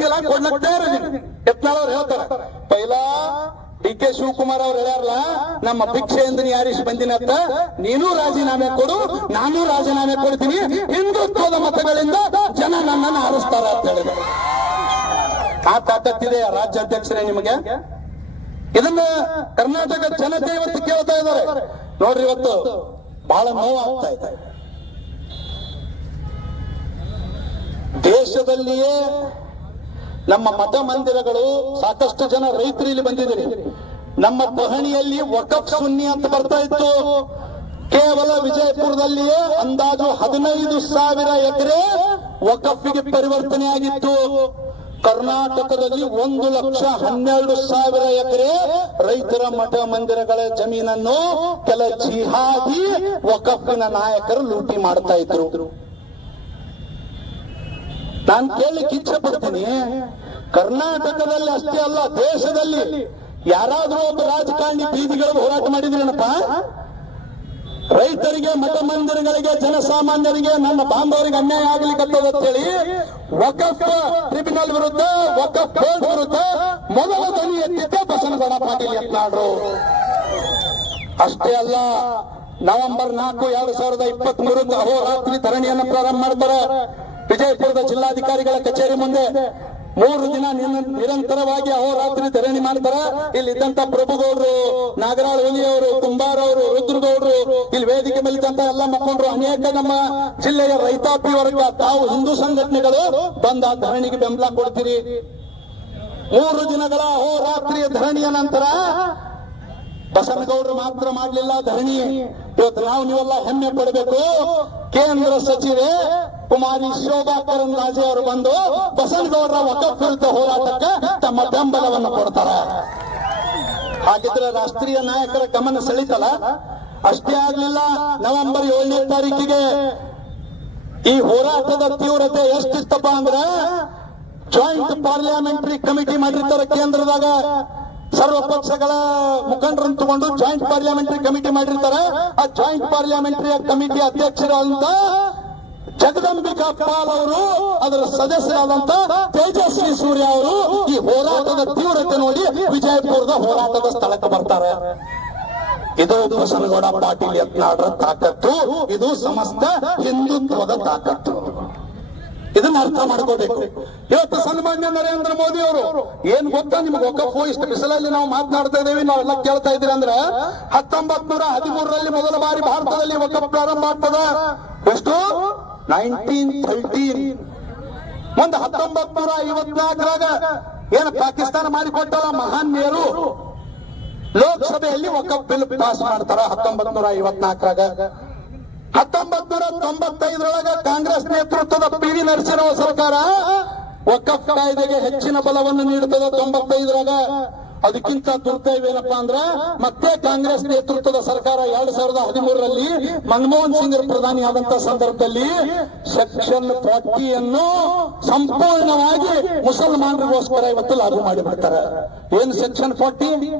ಕೇಳ್ತಿಲ್ಲ ಕೊಡ್ಲಕ್ ತಯಾರಿದ್ದೀನಿ. ಯತ್ನಾಳ್ ಹೇಳ್ತಾರೆ, ಪೈಲಾ ಡಿ.ಕೆ. ಶಿವಕುಮಾರ್ ಅವ್ರು ಹೇಳ್ಯಾರಲ್ಲ, ನಮ್ಮ ಭಿಕ್ಷೆಯಿಂದ ಯಾರಿಸ್ ಬಂದಿನತ್ತ, ನೀನು ರಾಜೀನಾಮೆ ಕೊಡು, ನಾನು ರಾಜೀನಾಮೆ ಕೊಡ್ತೀನಿ, ಹಿಂದುತ್ವದ ಮತಗಳಿಂದ ಜನ ನನ್ನನ್ನು ಆರಿಸ್ತಾರ ಅಂತ ಹೇಳಿದ್ರು. ಆ ತಾಕತ್ತಿದೆ ರಾಜ್ಯಾಧ್ಯಕ್ಷರೇ ನಿಮಗೆ? ಇದನ್ನ ಕರ್ನಾಟಕ ಜನತೆ ಇವತ್ತು ಕೇಳ್ತಾ ಇದ್ದಾರೆ. ನೋಡ್ರಿ, ಇವತ್ತು ಬಹಳ ನೋವಾಗ್ತಾ ಇದೆ. ದೇಶದಲ್ಲಿಯೇ ನಮ್ಮ ಮತ ಮಂದಿರಗಳು, ಸಾಕಷ್ಟು ಜನ ರೈತರು ಇಲ್ಲಿ ಬಂದಿದ್ದೀರಿ. ನಮ್ಮ ಪಹಣಿಯಲ್ಲಿ ವಕಫ್ ಸುನ್ನಿ ಅಂತ ಬರ್ತಾ ಇತ್ತು. ಕೇವಲ ವಿಜಯಪುರದಲ್ಲಿಯೇ ಅಂದಾಜು 15,000 ಎಕರೆ ವಕಫಿಗೆ ಪರಿವರ್ತನೆ ಆಗಿತ್ತು. ಕರ್ನಾಟಕದಲ್ಲಿ 1,12,000 ಎಕರೆ ರೈತರ ಮಠ ಮಂದಿರಗಳ ಜಮೀನನ್ನು ಕೆಲ ಜಿಹಾದಿ ವಕಫಿನ ನಾಯಕರು ಲೂಟಿ ಮಾಡ್ತಾ ಇದ್ರು. ನಾನು ಕೇಳಲಿಕ್ಕೆ ಇಚ್ಛೆ ಪಡ್ತೀನಿ, ಕರ್ನಾಟಕದಲ್ಲಿ ಅಷ್ಟೇ ಅಲ್ಲ, ದೇಶದಲ್ಲಿ ಯಾರಾದ್ರೂ ಒಬ್ಬ ರಾಜಕಾರಣಿ ಬೀದಿಗಳಲ್ಲಿ ಹೋರಾಟ ಮಾಡಿದ್ರೇನಪ್ಪ? ರೈತರಿಗೆ, ಮಠ ಮಂದಿರಗಳಿಗೆ, ಜನಸಾಮಾನ್ಯರಿಗೆ, ನನ್ನ ಬಾಂಧವರಿಗೆ ಅನ್ಯಾಯ ಆಗ್ಲಿಕ್ಕೆ ಅಂತ ಹೇಳಿ ವಕಫ್ ಟ್ರಿಬ್ಯುನಲ್ ವಿರುದ್ಧ, ವಕಫ್ ಬೋರ್ಡ್ ವಿರುದ್ಧ ಮೊದಲ ಧ್ವನಿ ಎತ್ತಿದ್ದೆ ಬಸನಗೌಡ ಪಾಟೀಲ್ ಯತ್ನಾಳ್ರು. ಅಷ್ಟೇ ಅಲ್ಲ, ನವೆಂಬರ್ 4, 2023 ಅಹೋರಾತ್ರಿ ಧರಣಿಯನ್ನು ಪ್ರಾರಂಭ ಮಾಡ್ತಾರೆ. ವಿಜಯಪುರದ ಜಿಲ್ಲಾಧಿಕಾರಿಗಳ ಕಚೇರಿ ಮುಂದೆ 3 ದಿನ ನಿರಂತರವಾಗಿ ಅಹೋರಾತ್ರಿ ಧರಣಿ ಮಾಡ್ತಾರ. ಇಲ್ಲಿದ್ದಂತ ಪ್ರಭುಗೌಡರು, ನಾಗರಾಳ್ ಹುಲಿಯವರು, ಕುಂಬಾರ್ ಅವರು, ರುದ್ರಗೌಡರು, ಇಲ್ಲಿ ವೇದಿಕೆ ಮೇಲಿದ್ದಂತ ಎಲ್ಲ ಮುಖಂಡರು, ಅನೇಕ ನಮ್ಮ ಜಿಲ್ಲೆಯ ರೈತಾಪಿ ವರ್ಗ, ತಾವು ಹಿಂದೂ ಸಂಘಟನೆಗಳು ಬಂದ ಧರಣಿಗೆ ಬೆಂಬಲ ಕೊಡ್ತೀರಿ. 3 ದಿನಗಳ ಅಹೋರಾತ್ರಿಯ ಧರಣಿಯ ನಂತರ ಬಸನಗೌಡರು ಮಾತ್ರ ಮಾಡಲಿಲ್ಲ ಧರಣಿ. ಇವತ್ತು ನೀವೆಲ್ಲ ಹೆಮ್ಮೆ ಪಡಬೇಕು. ಕೇಂದ್ರ ಸಚಿವೆ ಕುಮಾರಿ ಶೋಭಾ ಕರಂದ್ಲಾಜೆ ಅವರು ಬಂದು ಬಸನಗೌಡರ ವಕಫ್ ವಿರುದ್ಧ ಹೋರಾಟಕ್ಕೆ ತಮ್ಮ ಬೆಂಬಲವನ್ನು ಕೊಡ್ತಾರೆ. ಹಾಗಿದ್ರೆ ರಾಷ್ಟ್ರೀಯ ನಾಯಕರ ಗಮನ ಸೆಳೀತಲ್ಲ. ಅಷ್ಟೇ ಆಗ್ಲಿಲ್ಲ, ನವೆಂಬರ್ 7ನೇ ತಾರೀಕಿಗೆ ಈ ಹೋರಾಟದ ತೀವ್ರತೆ ಎಷ್ಟಿತ್ತಪ್ಪ ಅಂದ್ರೆ, ಜಾಯಿಂಟ್ ಪಾರ್ಲಿಮೆಂಟರಿ ಕಮಿಟಿ ಮಾಡಿರ್ತಾರೆ ಕೇಂದ್ರದಾಗ. ಸರ್ವ ಪಕ್ಷಗಳ ಮುಖಂಡರನ್ನು ತಗೊಂಡು ಜಾಯಿಂಟ್ ಪಾರ್ಲಿಮೆಂಟರಿ ಕಮಿಟಿ ಮಾಡಿರ್ತಾರೆ. ಆ ಜಾಯಿಂಟ್ ಪಾರ್ಲಿಮೆಂಟರಿ ಕಮಿಟಿ ಅಧ್ಯಕ್ಷರಾದಂತ ಜಗದಂಬಿಕಾ ಪಾಲ್ ಅವರು, ಅದರ ಸದಸ್ಯರಾದಂತ ತೇಜಸ್ವಿ ಸೂರ್ಯ ಅವರು ಈ ಹೋರಾಟದ ತೀವ್ರತೆ ನೋಡಿ ವಿಜಯಪುರದ ಹೋರಾಟದ ಸ್ಥಳಕ್ಕೆ ಬರ್ತಾರೆ. ಇದು ಬಸನಗೌಡ ಪಾಟೀಲ್ ಯತ್ನಾಳ್ರ ತಾಕತ್ತು, ಇದು ಸಮಸ್ತ ಹಿಂದುತ್ವದ ತಾಕತ್ತು. ಇದನ್ನ ಅರ್ಥ ಮಾಡ್ಕೋಬೇಕು. ಇವತ್ತು ಸನ್ಮಾನ್ಯ ನರೇಂದ್ರ ಮೋದಿ ಅವರು ಏನ್ ಗೊತ್ತಾ ನಿಮ್ಗೆ, ವಕಫ್ ಇಷ್ಟು ಬಿಸಿಲಲ್ಲಿ ನಾವು ಮಾತನಾಡ್ತಾ ಇದ್ದೇವೆ, ನಾವೆಲ್ಲ ಕೇಳ್ತಾ ಇದ್ದೀರಿ ಅಂದ್ರೆ, 1913ರಲ್ಲಿ ಮೊದಲ ಬಾರಿ ಭಾರತದಲ್ಲಿ ವಕಫ್ ಪ್ರಾರಂಭ ಆಗ್ತದ. ಎಷ್ಟು? 1913. ಮುಂದೆ 1954ರಾಗ ಏನು ಪಾಕಿಸ್ತಾನ ಮಾಡಿಕೊಟ್ಟಲ್ಲ ಮಹಾನ್ಯರು, ಲೋಕಸಭೆಯಲ್ಲಿ ವಕಫ್ ಬಿಲ್ ಪಾಸ್ ಮಾಡ್ತಾರ 1954ರಾಗ. 1995ರೊಳಗ ಕಾಂಗ್ರೆಸ್ ನೇತೃತ್ವದ PV ನರಸಿಂಹರಾವ್ ಸರ್ಕಾರ ವಕಫ್ ಕಾಯ್ದೆಗೆ ಹೆಚ್ಚಿನ ಬಲವನ್ನು ನೀಡುತ್ತದೆ 95ರಾಗ. ಅದಕ್ಕಿಂತ ದುರ್ದೈವ ಏನಪ್ಪಾ ಅಂದ್ರ, ಮತ್ತೆ ಕಾಂಗ್ರೆಸ್ ನೇತೃತ್ವದ ಸರ್ಕಾರ 2013ರಲ್ಲಿ ಮನಮೋಹನ್ ಸಿಂಗ್ ಪ್ರಧಾನಿ ಆದಂತ ಸಂದರ್ಭದಲ್ಲಿ ಸೆಕ್ಷನ್ 40 ಅನ್ನು ಸಂಪೂರ್ಣವಾಗಿ ಮುಸಲ್ಮಾನರಿಗೋಸ್ಕರ ಇವತ್ತು ಲಾಗು ಮಾಡಿಬಿಡ್ತಾರೆ. ಏನು ಸೆಕ್ಷನ್ 40?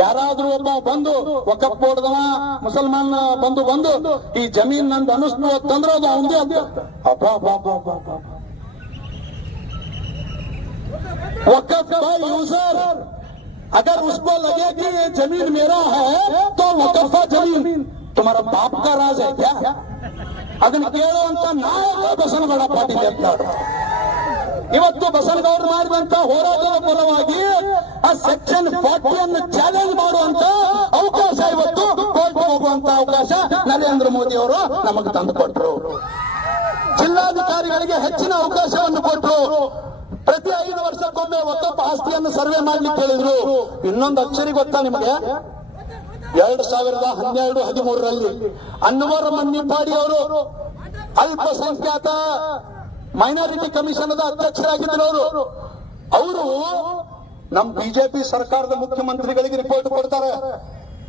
ಯಾರಾದ್ರೂ ಒಬ್ಬ ಬಂದು ವಕಫ್ ಬೋರ್ಡ್ದವ ಮುಸಲ್ಮಾನ ಬಂದು ಈ ಜಮೀನ್ ನಂದು ಅನಿಸ್ತು ಅಂತಂದ್ರೆ ಅದು ಅವಂದೇ ಅಂತ. वक़्फ़ का यूजर अगर उसको लगे कि ये जमीन मेरा है तो वक़्फ़ जमीन तुम्हारा बाप का राज है क्या? ಅದನ್ನ ಕೇಳುವಂತ ನಾಯಕ ಬಸನಗೌಡ ಪಾಟೀಲ್ ಯತ್ನಾಳ್. ಇವತ್ತು ಬಸನಗೌಡರು ಮಾಡಿದಂತ ಹೋರಾಟದ ಫಲವಾಗಿ ಆ ಸೆಕ್ಷನ್ 40 ಅನ್ನು ಚಾಲೆಂಜ್ ಮಾಡುವಂತ ಅವಕಾಶ, ಇವತ್ತು ಕೋರ್ಟ್ಗೆ ಹೋಗುವಂತ ಅವಕಾಶ ನರೇಂದ್ರ ಮೋದಿ ಅವರು ನಮಗೆ ತಂದು ಕೊಟ್ಟರು. ಜಿಲ್ಲಾಧಿಕಾರಿಗಳಿಗೆ ಹೆಚ್ಚಿನ ಅವಕಾಶವನ್ನು ಕೊಟ್ಟರು. ಪ್ರತಿ 5 ವರ್ಷಕ್ಕೊಮ್ಮೆ ವಕಫ್ ಆಸ್ತಿಯನ್ನು ಸರ್ವೆ ಮಾಡ್ಲಿಕ್ಕೆ ಹೇಳಿದ್ರು. ಇನ್ನೊಂದು ಅಚ್ಚರಿ ಗೊತ್ತಾ ನಿಮಗೆ? 2012-13ರಲ್ಲಿ ಅನ್ವರ್ ಮನ್ನಿಪಾಡಿ ಅವರು ಅಲ್ಪಸಂಖ್ಯಾತ ಮೈನಾರಿಟಿ ಕಮಿಷನ್ ಅಧ್ಯಕ್ಷರಾಗಿದ್ದರು. ಅವರು ನಮ್ಮ ಬಿಜೆಪಿ ಸರ್ಕಾರದ ಮುಖ್ಯಮಂತ್ರಿಗಳಿಗೆ ರಿಪೋರ್ಟ್ ಕೊಡ್ತಾರೆ.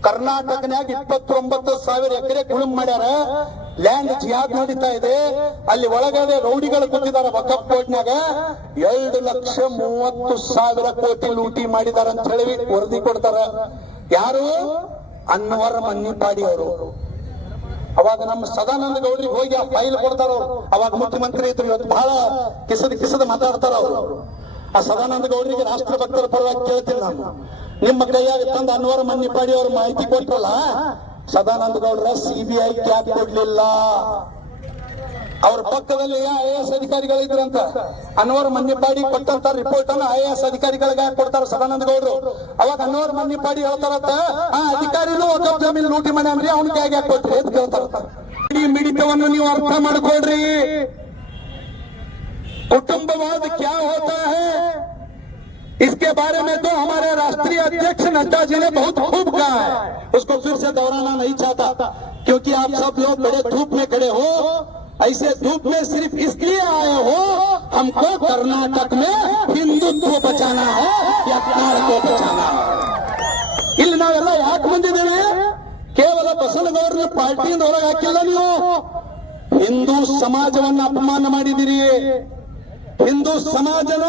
ಕರ್ನಾಟಕನ್ಯಾಗ 29,000 ಎಕರೆ ಕುಳುಮ್ ಮಾಡ್ಯಾರ, ಲ್ಯಾಂಡ್ ಜಿಹಾದ್ ನಡೀತಾ ಇದೆ, ಅಲ್ಲಿ ಒಳಗಡೆ ರೌಡಿಗಳು ಕೂತಿದ್ದಾರೆ. ವಕಫ್ ಬೋರ್ಡ್ನಾಗ 2,30,000 ಕೋಟಿ ಲೂಟಿ ಮಾಡಿದಾರ ಅಂತ ಹೇಳಿ ವರದಿ ಕೊಡ್ತಾರ. ಯಾರು? ಅನ್ವರ್ ಮನ್ನಿಪಾಡಿ ಅವರು. ಅವಾಗ ನಮ್ಮ ಸದಾನಂದ ಗೌಡ್ರಿಗೆ ಹೋಗಿ ಆ ಫೈಲ್ ಕೊಡ್ತಾರ ಅವ್ರು. ಅವಾಗ ಮುಖ್ಯಮಂತ್ರಿ ಇದ್ರು. ಇವತ್ತು ಬಹಳ ಕಿಸದ ಮಾತಾಡ್ತಾರ ಅವರು. ಆ ಸದಾನಂದ ಗೌಡರಿಗೆ ರಾಷ್ಟ್ರ ಭಕ್ತರ ಪರವಾಗಿ ಕೇಳ್ತೀನಿ ನಾನು, ನಿಮ್ಮ ಕೈಯಾಗ ತಂದು ಅನ್ವರ್ ಮನ್ನಿಪಾಡಿ ಅವ್ರು ಮಾಹಿತಿ ಕೊಟ್ರಲ್ಲ, ಸದಾನಂದ ಗೌಡರ ಸಿಬಿಐ ಕ್ಯಾಪ್ ಕೊಡ್ಲಿಲ್ಲ. ಅವ್ರ ಪಕ್ಕದಲ್ಲಿ IAS ಅಧಿಕಾರಿಗಳಿದ್ರಂತ. ಅನ್ವರ್ ಮನ್ನಿಪಾಡಿ ಕೊಟ್ಟಂತ ರಿಪೋರ್ಟ್ ಅನ್ನು IAS ಅಧಿಕಾರಿಗಳಿಗೆ ಕೊಡ್ತಾರ ಸದಾನಂದ ಗೌಡರು. ಅವಾಗ ಅನ್ವರ್ ಮನ್ನಿಪಾಡಿ ಹೇಳ್ತಾರತ್ತ, ಆ ಅಧಿಕಾರಿನೂ ವಕಫ್ ಜಮೀನ್ ಲೂಟಿ ಮಾಡಿ ಅಂದ್ರೆ ಅವ್ನ ಕೈಗೆ ಯಾಕೆ ಕೊಟ್ರಿ ಅಂತ ಕೇಳ್ತಾರತ್ತ. ಈ ಮಿಡಿತವನ್ನು ನೀವು ಅರ್ಥ ಮಾಡ್ಕೊಳ್ರಿ. कुटुंबवाद क्या होता है इसके बारे में तो हमारे राष्ट्रीय अध्यक्ष नड्डा जी ने बहुत खूब कहा है. उसको फिर से दोहराना नहीं चाहता, क्योंकि आप सब लोग बड़े धूप में खड़े हो. ऐसे धूप में सिर्फ इसलिए आए हो, हमको कर्नाटक में हिंदुत्व बचाना है या कार को बचाना है. ಇಲ್ಲಿ ನಾವೆಲ್ಲ ಯಾಕೆ ಬಂದಿದ್ದೇವೆ? ಕೇವಲ ಬಸವನಗೌಡರ ಪಾರ್ಟಿಯಿಂದ ಹೊರಗೆ ಹಾಕಿಲ್ಲ. ನೀವು ಹಿಂದೂ ಸಮಾಜವನ್ನು ಅಪಮಾನ ಮಾಡಿದಿರಿ. ಹಿಂದೂ ಸಮಾಜನ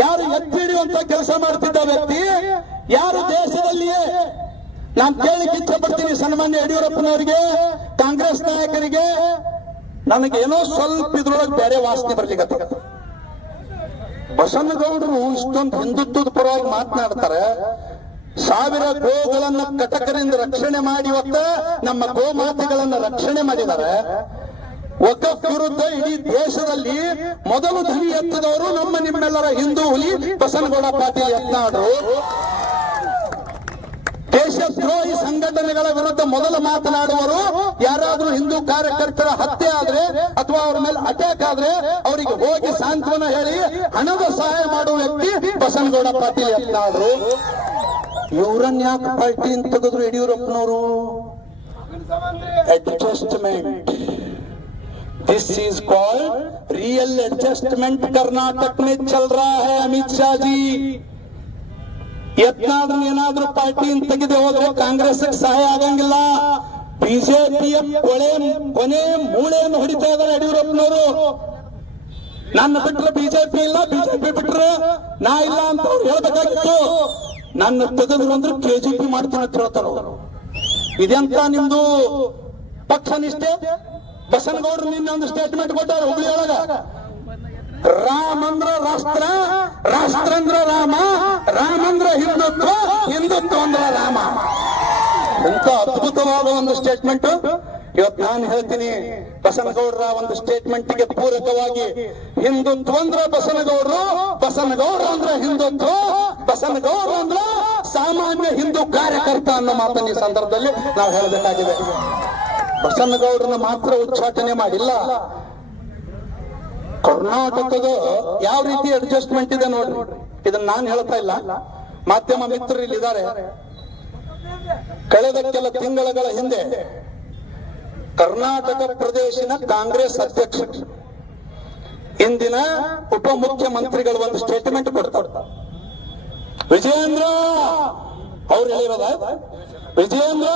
ಯಾರು ಎತ್ತಿ ಹಿಡಿಯುವಂತ ಕೆಲಸ ಮಾಡ್ತಿದ್ದ ವ್ಯಕ್ತಿ ಯಾರು ದೇಶದಲ್ಲಿಯೇ, ನಾನು ಕೇಳಲಿಕ್ಕೆ ಇಚ್ಛೆ ಪಡ್ತೀನಿ ಸನ್ಮಾನ್ಯ ಯಡಿಯೂರಪ್ಪನವರಿಗೆ, ಕಾಂಗ್ರೆಸ್ ನಾಯಕರಿಗೆ, ನನಗೇನೋ ಸ್ವಲ್ಪ ಇದ್ರೊಳಗೆ ಬೇರೆ ವಾಸನೆ ಬರ್ಲಿಕ್ಕೆ. ಬಸವನಗೌಡರು ಇಷ್ಟೊಂದು ಹಿಂದುತ್ವದ ಪರವಾಗಿ ಮಾತನಾಡ್ತಾರೆ. 1000 ಗೋಗಳನ್ನ ಕಟಕರಿಂದ ರಕ್ಷಣೆ ಮಾಡಿ ಇವತ್ತ ನಮ್ಮ ಗೋಮಾತೆಗಳನ್ನ ರಕ್ಷಣೆ ಮಾಡಿದ್ದಾರೆ. ವಕಫ್ ವಿರುದ್ಧ ಇಡೀ ದೇಶದಲ್ಲಿ ಮೊದಲು ಧ್ವನಿ ಎತ್ತದವರು ನಮ್ಮ ನಿಮ್ಮೆಲ್ಲರ ಹಿಂದೂ ಹುಲಿ ಬಸನಗೌಡ ಪಾಟೀಲ್ ಯತ್ನಾಳರು. ದೇಶದ್ರೋಹಿ ಸಂಘಟನೆಗಳ ವಿರುದ್ಧ ಮೊದಲು ಮಾತನಾಡುವರು. ಯಾರಾದ್ರೂ ಹಿಂದೂ ಕಾರ್ಯಕರ್ತರ ಹತ್ಯೆ ಆದ್ರೆ ಅಥವಾ ಅವ್ರ ಮೇಲೆ ಅಟ್ಯಾಕ್ ಆದ್ರೆ ಅವರಿಗೆ ಹೋಗಿ ಸಾಂತ್ವನ ಹೇಳಿ ಹಣದ ಸಹಾಯ ಮಾಡುವ ವ್ಯಕ್ತಿ ಬಸನಗೌಡ ಪಾಟೀಲ್ ಯತ್ನಾಳರು. ಇವರನ್ನ ಯಾಕೆ ಪಾರ್ಟಿ ಅಂತ ತೆಗೆದ್ರು ಯಡಿಯೂರಪ್ಪನವರು? Adjustment, this is called real adjustment Karnataka में चल रहा है. अमित शाह जी ಯತ್ನಾದ್ರೂ ಏನಾದ್ರೂ ಪಾರ್ಟಿ ತೆಗೆದು ಹೋದ್ರೆ ಕಾಂಗ್ರೆಸ್ ಸಹಾಯ ಆಗಂಗಿಲ್ಲ. ಬಿಜೆಪಿಯ ಕೊನೆ ಮೂಳೆಯನ್ನು ಹೊಡಿತಾ ಇದ್ದಾರೆ ಯಡಿಯೂರಪ್ಪನವರು. ನನ್ನ ಬಿಟ್ರೆ ಬಿಜೆಪಿ ಇಲ್ಲ, ಬಿಜೆಪಿ ಬಿಟ್ರೆ ನಾ ಇಲ್ಲ ಅಂತ ಅವ್ರು ಹೇಳ್ಬೇಕಾಗಿತ್ತು. ನನ್ನ ತೆಗೆದ್ರು ಅಂದ್ರೆ KGP ಮಾಡ್ತೀನಿ ಅಂತ ಹೇಳ್ತಾರ ಅವರು. ಇದೆಂತ ನಿಮ್ದು ಪಕ್ಷ ನಿಷ್ಠೆ? ಬಸನಗೌಡರು ನಿನ್ನೆ ಒಂದು ಸ್ಟೇಟ್ಮೆಂಟ್ ಕೊಟ್ಟಾರೆ ಹುಬ್ಳಿ ಒಳಗ, ರಾಮ ಅಂದ್ರ ರಾಷ್ಟ್ರ, ರಾಷ್ಟ್ರ ಅಂದ್ರ ರಾಮ, ರಾಮ ಅಂದ್ರ ಹಿಂದುತ್ವ, ಹಿಂದುತ್ವ ಅಂದ್ರ ರಾಮ. ಎಂತ ಅದ್ಭುತವಾದ ಒಂದು ಸ್ಟೇಟ್ಮೆಂಟ್. ಇವತ್ತು ನಾನು ಹೇಳ್ತೀನಿ, ಬಸನಗೌಡರ ಒಂದು ಸ್ಟೇಟ್ಮೆಂಟ್ ಗೆ ಪೂರಕವಾಗಿ ಹಿಂದುತ್ವ ಅಂದ್ರ ಬಸನಗೌಡರು, ಬಸನಗೌಡರು ಅಂದ್ರ ಹಿಂದುತ್ವ, ಬಸನಗೌಡರು ಅಂದ್ರ ಸಾಮಾನ್ಯ ಹಿಂದೂ ಕಾರ್ಯಕರ್ತ ಅನ್ನೋ ಮಾತನ್ನ ಈ ಸಂದರ್ಭದಲ್ಲಿ ನಾವು ಹೇಳಬೇಕಾಗಿದೆ. ಬಸನಗೌಡರನ್ನ ಮಾತ್ರ ಉಚ್ಚಾಟನೆ ಮಾಡಿಲ್ಲ. ಕರ್ನಾಟಕದ ಯಾವ ರೀತಿ ಅಡ್ಜಸ್ಟ್ಮೆಂಟ್ ಇದೆ ನೋಡ್ರಿ. ಇದನ್ನ ನಾನು ಹೇಳ್ತಾ ಇಲ್ಲ, ಮಾಧ್ಯಮ ಮಿತ್ರರು ಇಲ್ಲಿದ್ದಾರೆ. ಕಳೆದ ಕೆಲ ತಿಂಗಳ ಹಿಂದೆ ಕರ್ನಾಟಕ ಪ್ರದೇಶಿನ ಕಾಂಗ್ರೆಸ್ ಅಧ್ಯಕ್ಷ ಇಂದಿನ ಉಪಮುಖ್ಯಮಂತ್ರಿಗಳು ಒಂದು ಸ್ಟೇಟ್ಮೆಂಟ್ ಕೊಡ್ತಾರೆ. ವಿಜಯೇಂದ್ರ ಅವ್ರು ಹೇಳಿರೋದ, ವಿಜಯೇಂದ್ರ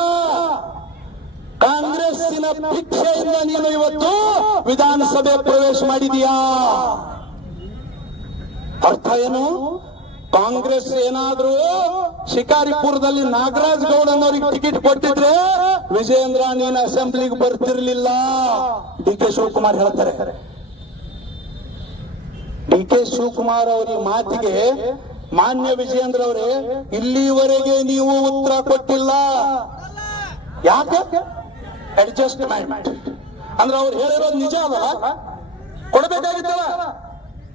ಕಾಂಗ್ರೆಸ್ಸಿನ ಭಿಕ್ಷೆಯಿಂದ ನೀನು ಇವತ್ತು ವಿಧಾನಸಭೆ ಪ್ರವೇಶ ಮಾಡಿದೀಯಾ. ಅರ್ಥ ಏನು? ಕಾಂಗ್ರೆಸ್ ಏನಾದ್ರೂ ಶಿಕಾರಿಪುರದಲ್ಲಿ ನಾಗರಾಜ್ ಗೌಡ ಅನ್ನೋರಿಗೆ ಟಿಕೆಟ್ ಕೊಟ್ಟಿದ್ರೆ ವಿಜಯೇಂದ್ರ ನೀನು ಅಸೆಂಬ್ಲಿಗೆ ಬರ್ತಿರ್ಲಿಲ್ಲ. DK ಶಿವಕುಮಾರ್ ಹೇಳ್ತಾರೆ. DK ಶಿವಕುಮಾರ್ ಅವರ ಮಾತಿಗೆ ಮಾನ್ಯ ವಿಜಯೇಂದ್ರ ಅವರೇ, ಇಲ್ಲಿವರೆಗೆ ನೀವು ಉತ್ತರ ಕೊಟ್ಟಿಲ್ಲ. ಯಾಕೆ? ಅಡ್ಜಸ್ಟ್ಮೆಂಟ್ ಅಂದ್ರೆ ಅವ್ರು ಹೇಳಿರೋದು ನಿಜ ಅಲ್ಲ, ಕೊಡಬೇಕಾಗಿತ್ತಲ್ಲ.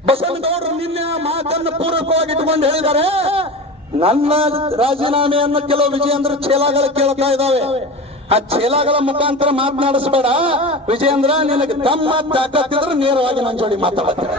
ಬಸನಗೌಡರು ನಿನ್ನೆ ಮಾತನ್ನು ಪೂರಕವಾಗಿ ಇಟ್ಕೊಂಡು ಹೇಳಿದ್ದಾರೆ, ನನ್ನ ರಾಜೀನಾಮೆಯನ್ನು ಕೆಲವು ವಿಜಯೇಂದ್ರ ಚೇಲಾಗಳು ಕೇಳ್ತಾ ಇದ್ದಾವೆ. ಆ ಚೇಲಾಗಳ ಮುಖಾಂತರ ಮಾತನಾಡಿಸಬೇಡ ವಿಜಯೇಂದ್ರ, ನಿನಗೆ ತಮ್ಮ ತಾಕತ್ತಿದ್ರೆ ನೇರವಾಗಿ ನನ್ನ ಜೋಡಿ ಮಾತಾಡ್ತಾರೆ.